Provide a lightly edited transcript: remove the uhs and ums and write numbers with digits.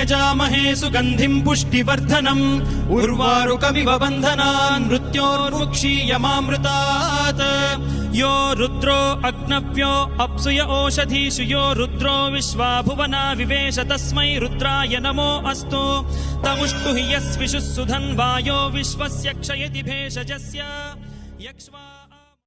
यजामहे सुगन्धिं पुष्टिवर्धनम् उर्वारुकमिव बन्धनान् मृत्योर्मुक्षीयमामृतात् यो रुद्रो अग्नव्यो अप्सुय ओषधीषु यो रुद्रो विश्वा भुवना विवेश तस्मै रुद्राय नमो अस्तु तमुष्टु हि यस्विषुः सुधन्वायो विश्वस्य क्षयति भेषजस्य यक्ष्वा